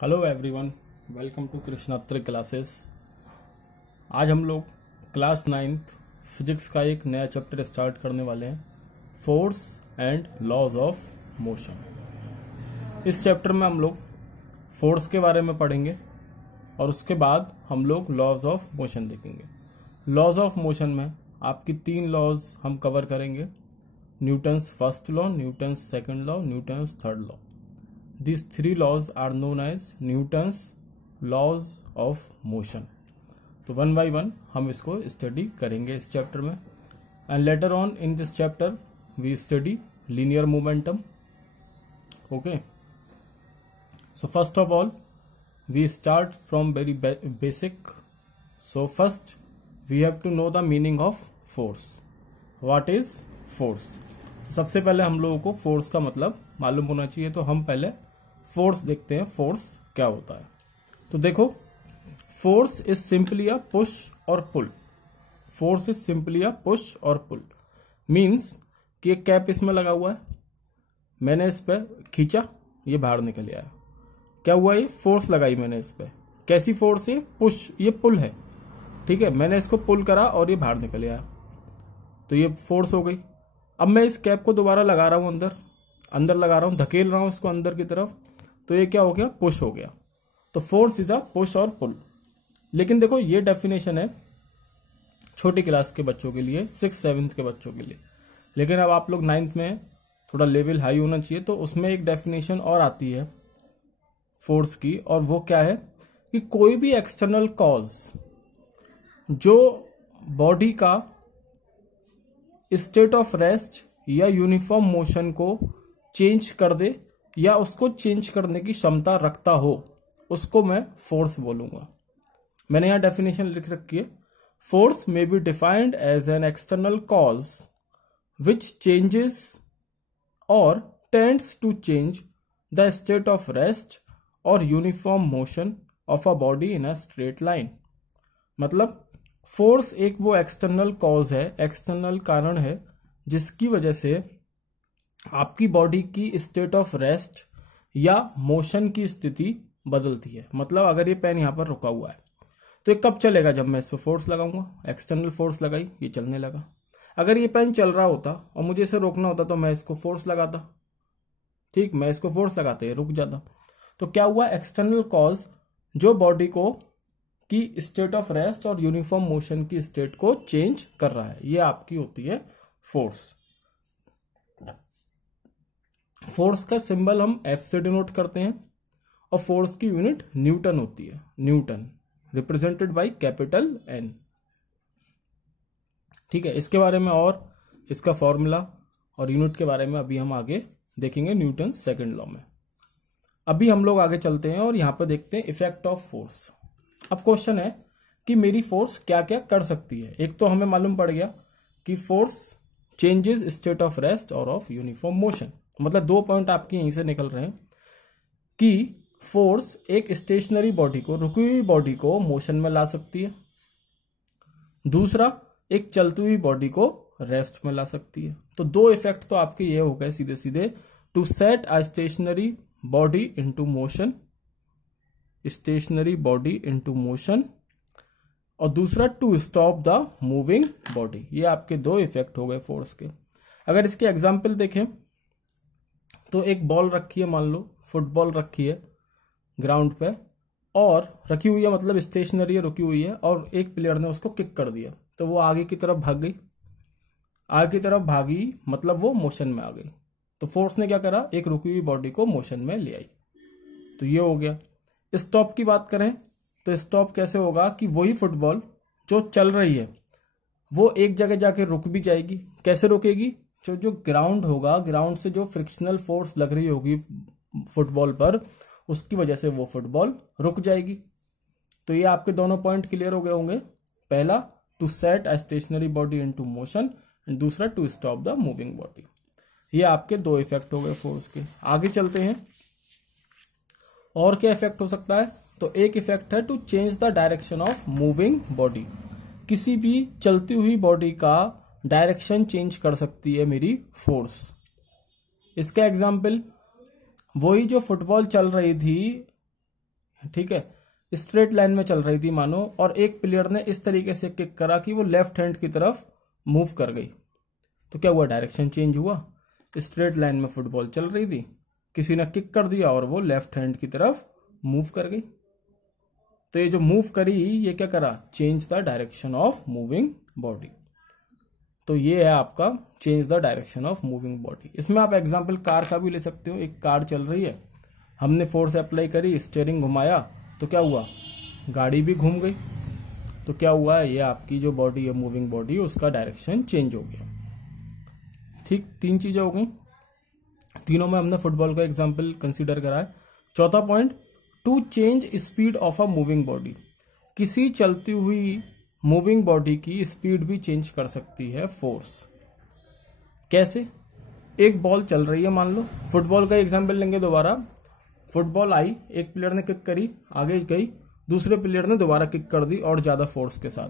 Hello everyone, welcome to Krishnatra classes. आज हम लोग क्लास 9th फिजिक्स का एक नया चैप्टर स्टार्ट करने वाले हैं, force and laws of motion. इस चैप्टर में हम लोग फोर्स के बारे में पढ़ेंगे और उसके बाद हम लोग लॉज ऑफ मोशन देखेंगे। लॉज ऑफ मोशन में आपकी 3 लॉज हम कवर करेंगे, Newton's first law, Newton's second law, Newton's third law. These 3 laws are known as Newton's laws of motion। तो वन बाय वन हम इसको स्टडी करेंगे इस चैप्टर में। And later on in this chapter we study linear momentum. Okay, so first of all we start from very basic. So first we have to know the meaning of force. What is force? तो सबसे पहले हम लोगों को force का मतलब मालूम होना चाहिए, तो हम पहले फोर्स देखते हैं, फोर्स क्या होता है। तो देखो, force is simply a push or pull. Force is simply a push or pull means कि एक कैप इसमें लगा हुआ है, मैंने इस पे खींचा, ये बाहर निकल आया। क्या हुआ? ये फोर्स लगाई मैंने इस पे। कैसी फोर्स? ये पुश, ये पुल है, ठीक है। मैंने इसको पुल करा और ये बाहर निकल आया, तो ये फोर्स हो गई। अब मैं इस कैप को दोबारा लगा रहा हूं, अंदर लगा रहा हूं, धकेल रहा हूं इसको अंदर की तरफ, तो ये क्या हो गया? पुश हो गया। तो force is a push or पुल। लेकिन देखो, ये डेफिनेशन है छोटी क्लास के बच्चों के लिए, 6th-7th के बच्चों के लिए। लेकिन अब आप लोग 9th में, थोड़ा लेवल हाई होना चाहिए, तो उसमें एक डेफिनेशन और आती है फोर्स की, और वो क्या है कि कोई भी एक्सटर्नल कॉज जो बॉडी का स्टेट ऑफ रेस्ट या यूनिफॉर्म मोशन को चेंज कर दे या उसको चेंज करने की क्षमता रखता हो, उसको मैं फोर्स बोलूंगा। मैंने यहां डेफिनेशन लिख रखी है। Force may be defined as an external cause which changes or tends to change the state of rest or uniform motion of a body in a straight line. मतलब फोर्स एक वो external cause है, external कारण है, जिसकी वजह से आपकी बॉडी की स्टेट ऑफ रेस्ट या मोशन की स्थिति बदलती है। मतलब अगर ये पेन यहां पर रुका हुआ है, तो ये कब चलेगा? जब मैं इस पर फोर्स लगाऊंगा। एक्सटर्नल फोर्स लगाई, ये चलने लगा। अगर ये पेन चल रहा होता और मुझे इसे रोकना होता, तो मैं इसको फोर्स लगाता, ठीक, मैं इसको फोर्स लगाते, ये रुक जाता। तो क्या हुआ? एक्सटर्नल कॉज जो बॉडी को की state of rest or uniform motion की स्टेट को चेंज कर रहा है, ये आपकी होती है फोर्स। फोर्स का सिंबल हम F से डिनोट करते हैं और फोर्स की यूनिट न्यूटन होती है, Newton, represented by capital N। ठीक है, इसके बारे में और इसका फॉर्मूला और यूनिट के बारे में अभी हम आगे देखेंगे न्यूटन सेकंड लॉ में। अभी हम लोग आगे चलते हैं और यहां पर देखते हैं इफेक्ट ऑफ फोर्स। अब क्वेश्चन है कि मेरी फोर्स क्या क्या कर सकती है। एक तो हमें मालूम पड़ गया कि force changes state of rest और ऑफ यूनिफॉर्म मोशन। मतलब 2 पॉइंट आपके यहीं से निकल रहे हैं कि फोर्स एक स्टेशनरी बॉडी को, रुकी हुई बॉडी को मोशन में ला सकती है। दूसरा, एक चलती हुई बॉडी को रेस्ट में ला सकती है। तो 2 इफेक्ट तो आपके ये हो गए सीधे सीधे, to set a stationary body into motion, stationary body into motion, और दूसरा to stop the moving body. ये आपके 2 इफेक्ट हो गए फोर्स के। अगर इसके एग्जाम्पल देखें तो एक बॉल रखी है, मान लो फुटबॉल रखी है ग्राउंड पे, और रखी हुई है, मतलब स्टेशनरी है, रुकी हुई है, और एक प्लेयर ने उसको किक कर दिया, तो वो आगे की तरफ भाग गई। आगे की तरफ भागी मतलब वो मोशन में आ गई। तो फोर्स ने क्या करा? एक रुकी हुई बॉडी को मोशन में ले आई। तो ये हो गया। स्टॉप की बात करें तो स्टॉप कैसे होगा कि वही फुटबॉल जो चल रही है वो एक जगह जाके रुक भी जाएगी। कैसे रुकेगी? जो ग्राउंड होगा, ग्राउंड से जो फ्रिक्शनल फोर्स लग रही होगी फुटबॉल पर, उसकी वजह से वो फुटबॉल रुक जाएगी। तो ये आपके दोनों पॉइंट क्लियर हो गए होंगे। पहला, to set a stationary body into motion, and दूसरा, to stop the moving body. ये आपके 2 इफेक्ट हो गए फोर्स के। आगे चलते हैं, और क्या इफेक्ट हो सकता है? तो एक इफेक्ट है to change the direction of moving body. किसी भी चलती हुई बॉडी का डायरेक्शन चेंज कर सकती है मेरी फोर्स। इसका एग्जाम्पल, वही जो फुटबॉल चल रही थी ठीक है, स्ट्रेट लाइन में चल रही थी मानो, और एक प्लेयर ने इस तरीके से किक करा कि वो लेफ्ट हैंड की तरफ मूव कर गई, तो क्या हुआ, डायरेक्शन चेंज हुआ। स्ट्रेट लाइन में फुटबॉल चल रही थी, किसी ने किक कर दिया और वो लेफ्ट हैंड की तरफ मूव कर गई, तो ये जो मूव करी ये क्या करा, change the direction of moving body. तो ये है आपका change the direction of moving body. इसमें आप एग्जांपल कार का भी ले सकते हो। एक कार चल रही है, हमने फोर्स अप्लाई करी, स्टीयरिंग घुमाया, तो क्या हुआ, गाड़ी भी घूम गई, तो क्या हुआ, ये आपकी जो बॉडी है मूविंग बॉडी, उसका डायरेक्शन चेंज हो गया। ठीक, 3 चीजें हो गई, तीनों में हमने फुटबॉल का एग्जाम्पल कंसीडर करा है। चौथा point, to change speed of a moving body. किसी चलती हुई मूविंग बॉडी की स्पीड भी चेंज कर सकती है फोर्स। कैसे, एक बॉल चल रही है मान लो, फुटबॉल का एग्जाम्पल लेंगे दोबारा। फुटबॉल आई, एक प्लेयर ने किक करी, आगे गई, दूसरे प्लेयर ने दोबारा किक कर दी और ज्यादा फोर्स के साथ,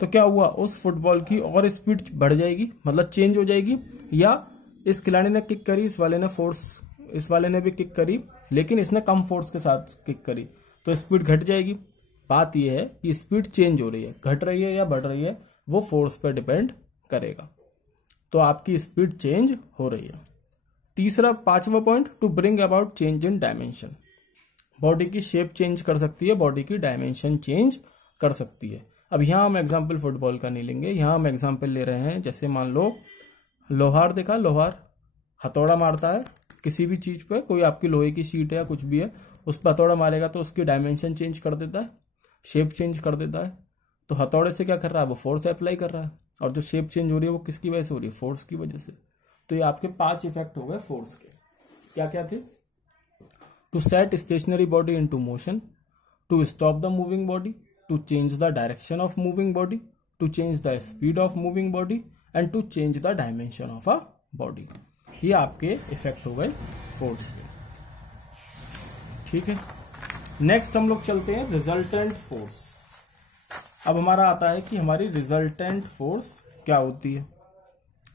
तो क्या हुआ, उस फुटबॉल की और स्पीड बढ़ जाएगी, मतलब चेंज हो जाएगी। या इस खिलाड़ी ने किक करी, इस वाले ने भी किक करी, लेकिन इसने कम फोर्स के साथ किक करी, तो स्पीड घट जाएगी। बात यह है कि स्पीड चेंज हो रही है, घट रही है या बढ़ रही है, वो फोर्स पर डिपेंड करेगा। तो आपकी स्पीड चेंज हो रही है। तीसरा, 5वां point, to bring about change in dimension. Body की शेप चेंज कर सकती है, बॉडी की डायमेंशन चेंज कर सकती है। अब यहां हम एग्जाम्पल फुटबॉल का नहीं लेंगे, यहां हम एग्जाम्पल ले रहे हैं, जैसे मान लो लोहार, देखा लोहार हथौड़ा मारता है किसी भी चीज पे, कोई आपकी लोहे की शीट है या कुछ भी है, उस पर हथौड़ा मारेगा तो उसकी डायमेंशन चेंज कर देता है, शेप चेंज कर देता है। तो हथौड़े से क्या कर रहा है, वो फोर्स अप्लाई कर रहा है, और जो शेप चेंज हो रही है वो किसकी वजह से हो रही है, फोर्स की वजह से। तो ये आपके 5 इफेक्ट हो गए फोर्स के। क्या क्या थे, to set stationary body into motion, to stop the moving body, to change the direction of moving body, to change the speed of moving body, and to change the dimension of a body. ये आपके effect हो गए force के। ठीक है, next हम लोग चलते हैं रिजल्टेंट फोर्स। अब हमारा आता है कि हमारी रिजल्टेंट फोर्स क्या होती है।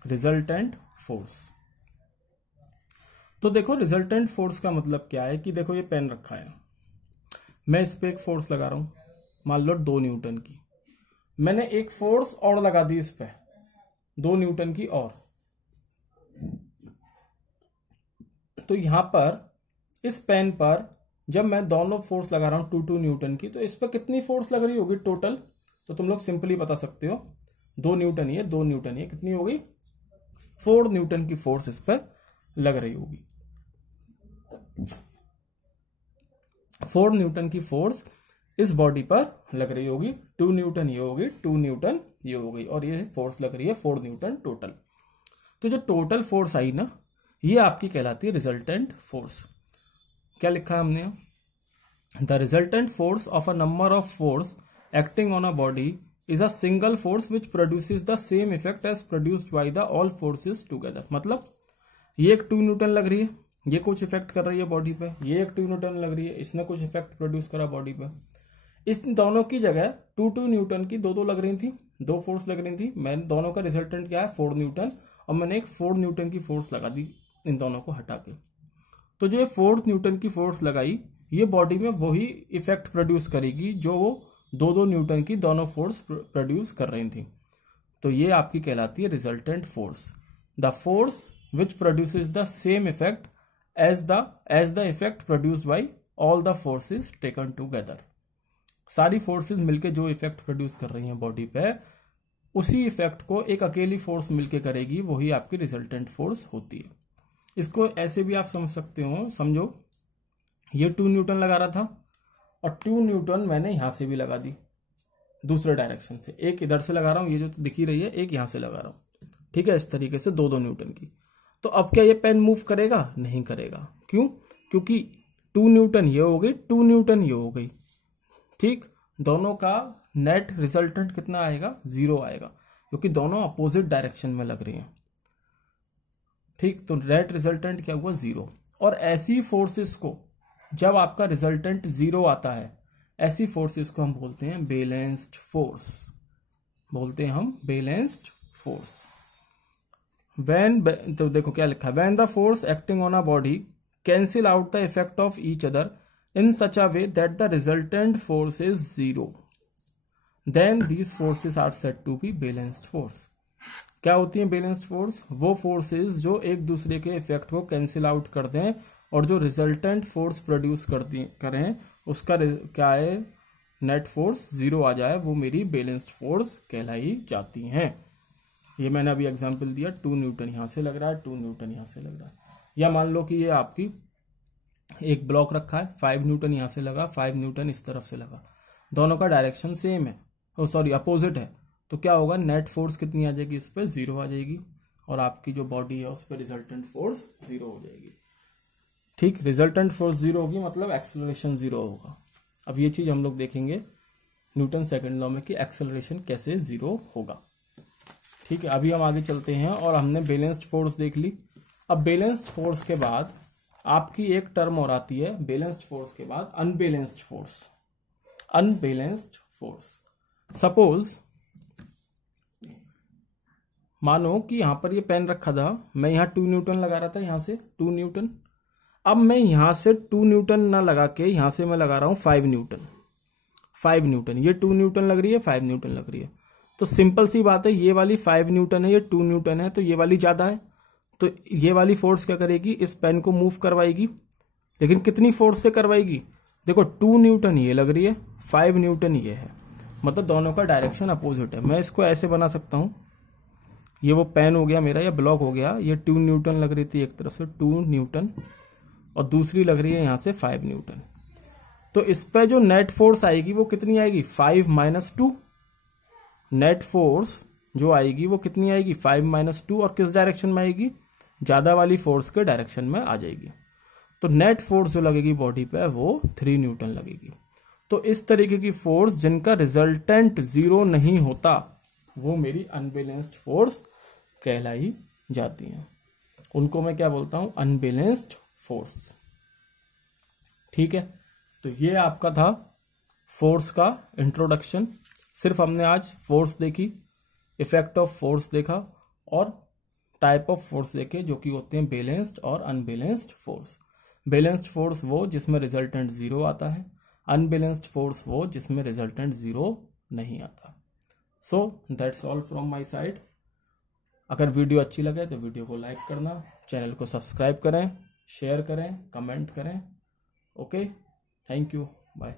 रिजल्टेंट फोर्स, तो देखो रिजल्टेंट फोर्स का मतलब क्या है कि देखो ये पेन रखा है, मैं इस पे एक फोर्स लगा रहा हूं, मान लो 2 न्यूटन की, मैंने एक फोर्स और लगा दी इस पे 2 न्यूटन की और, तो यहां पर इस पेन पर जब मैं दोनों फोर्स लगा रहा हूं 2 न्यूटन की, तो इस पर कितनी फोर्स लग रही होगी टोटल, तो तुम लोग सिंपली बता सकते हो 2 न्यूटन ये 2 न्यूटन ये कितनी होगी, 4 न्यूटन की फोर्स इस पर लग रही होगी। 4 न्यूटन की फोर्स इस बॉडी पर लग रही होगी, 2 न्यूटन ये होगी, 2 न्यूटन ये हो गई, और ये फोर्स लग रही है 4 न्यूटन टोटल। तो जो टोटल फोर्स आई ना, ये आपकी कहलाती है रिजल्टेंट फोर्स। क्या लिखा है हमने, the resultant force of a number of force acting on a body is a single force which produces the same effect as produced by the all forces together. मतलब ये एक 2 न्यूटन लग रही है, ये कुछ इफेक्ट कर रही है बॉडी पे, ये एक 2 न्यूटन लग रही है, इसने कुछ इफेक्ट प्रोड्यूस करा बॉडी पे। इस दोनों की जगह 2 न्यूटन की 2 लग रही थी, 2 फोर्स लग रही थी, मैंने दोनों का रिजल्टेंट क्या है 4 न्यूटन, और मैंने एक 4 न्यूटन की फोर्स लगा दी इन दोनों को हटा के। तो जो ये 4 न्यूटन की फोर्स लगाई, ये बॉडी में वही इफेक्ट प्रोड्यूस करेगी जो वो 2 न्यूटन की दोनों फोर्स प्रोड्यूस कर रही थी। तो ये आपकी कहलाती है resultant force, the force which produces the same effect as the effect produced by all the forces taken together. सारी फोर्सेस मिलके जो इफेक्ट प्रोड्यूस कर रही हैं बॉडी पे, उसी इफेक्ट को एक अकेली फोर्स मिलके करेगी, वही आपकी रिजल्टेंट फोर्स होती है। इसको ऐसे भी आप समझ सकते हो, समझो ये 2 न्यूटन लगा रहा था और 2 न्यूटन मैंने यहां से भी लगा दी दूसरे डायरेक्शन से, एक इधर से लगा रहा हूं, ये जो दिख ही रही है, एक यहां से लगा रहा हूं, ठीक है, इस तरीके से 2 न्यूटन की। तो अब क्या ये पेन मूव करेगा, नहीं करेगा, क्यों, क्योंकि 2 न्यूटन ये हो गई, 2 न्यूटन ये हो गई, ठीक, दोनों का नेट रिजल्टेंट कितना आएगा, 0 आएगा, क्योंकि दोनों अपोजिट डायरेक्शन में लग रही हैं, ठीक। तो नेट रिजल्टेंट क्या हुआ, 0। और ऐसी फोर्सेस को जब आपका रिजल्टेंट 0 आता है, ऐसी फोर्सेस को हम बोलते हैं बैलेंस्ड फोर्स, बोलते हैं हम बैलेंस्ड फोर्स। तो देखो क्या लिखा है, when the force acting on a body cancel out the effect of each other in such a way that the resultant force is zero, then these forces are said to be balanced force. क्या होती है balanced force? वो forces जो एक दूसरे के effect को cancel out कर दें और जो रिजल्टेंट फोर्स प्रोड्यूस करें उसका क्या है, नेट फोर्स जीरो आ जाए, वो मेरी बैलेंस्ड फोर्स कहलाई जाती हैं। ये मैंने अभी एग्जांपल दिया, 2 न्यूटन यहां से लग रहा है, 2 न्यूटन यहां से लग रहा है। या मान लो कि ये आपकी एक ब्लॉक रखा है, 5 न्यूटन यहां से लगा, 5 न्यूटन इस तरफ से लगा, दोनों का डायरेक्शन सेम है, सॉरी अपोजिट है, तो क्या होगा, नेट फोर्स कितनी आ जाएगी, इस पर जीरो आ जाएगी और आपकी जो बॉडी है उस पर रिजल्टेंट फोर्स जीरो हो जाएगी। ठीक, रिजल्टेंट फोर्स जीरो होगी मतलब एक्सेलरेशन जीरो होगा। अब ये चीज हम लोग देखेंगे न्यूटन सेकंड लॉ में कि एक्सेलरेशन कैसे जीरो होगा। ठीक है, अभी हम आगे चलते हैं और हमने बैलेंस्ड फोर्स देख ली। अब बैलेंस्ड फोर्स के बाद आपकी एक टर्म और आती है, बैलेंस्ड फोर्स के बाद unbalanced force. Unbalanced force, suppose मानो कि यहां पर ये पेन रखा था, मैं यहां 2 न्यूटन लगा रहा था, यहां से 2 न्यूटन। अब मैं यहां से 2 न्यूटन ना लगा के यहां से मैं लगा रहा हूं 5 न्यूटन। 5 न्यूटन, ये 2 न्यूटन लग रही है, 5 न्यूटन लग रही है, तो सिंपल सी बात है, ये वाली 5 न्यूटन है, ये 2 न्यूटन है, तो ये वाली ज्यादा है, तो ये वाली फोर्स क्या करेगी, इस पेन को मूव करवाएगी। लेकिन कितनी फोर्स से करवाएगी, देखो 2 न्यूटन ये लग रही है, 5 न्यूटन ये है, मतलब दोनों का डायरेक्शन अपोजिट है। मैं इसको ऐसे बना सकता हूं, ये वो पेन हो गया मेरा, या ब्लॉक हो गया, ये 2 न्यूटन लग रही थी एक तरफ से 2 न्यूटन और दूसरी लग रही है यहां से 5 न्यूटन। तो इस पे जो नेट फोर्स आएगी वो कितनी आएगी, 5 - 2। नेट फोर्स जो आएगी वो कितनी आएगी, 5 - 2, और किस डायरेक्शन में आएगी, ज्यादा वाली फोर्स के डायरेक्शन में आ जाएगी। तो नेट फोर्स जो लगेगी बॉडी पे वो 3 न्यूटन लगेगी। तो इस तरीके की फोर्स जिनका रिजल्टेंट जीरो नहीं होता वो मेरी अनबैलेंस्ड फोर्स कहलाई जाती हैं। उनको मैं क्या बोलता हूं, अनबैलेंस्ड फोर्स। ठीक है, तो ये आपका था फोर्स का इंट्रोडक्शन। सिर्फ हमने आज फोर्स देखी, इफेक्ट ऑफ फोर्स देखा और टाइप ऑफ फोर्स देखे जो कि होते हैं बैलेंस्ड और अनबैलेंस्ड फोर्स। बैलेंस्ड फोर्स वो जिसमें रिजल्टेंट जीरो आता है, अनबैलेंस्ड फोर्स वो जिसमें रिजल्टेंट जीरो नहीं आता। So that's all from my side. अगर वीडियो अच्छी लगे तो वीडियो को लाइक करना, चैनल को सब्सक्राइब करें, शेयर करें, कमेंट करें। Okay, thank you, bye.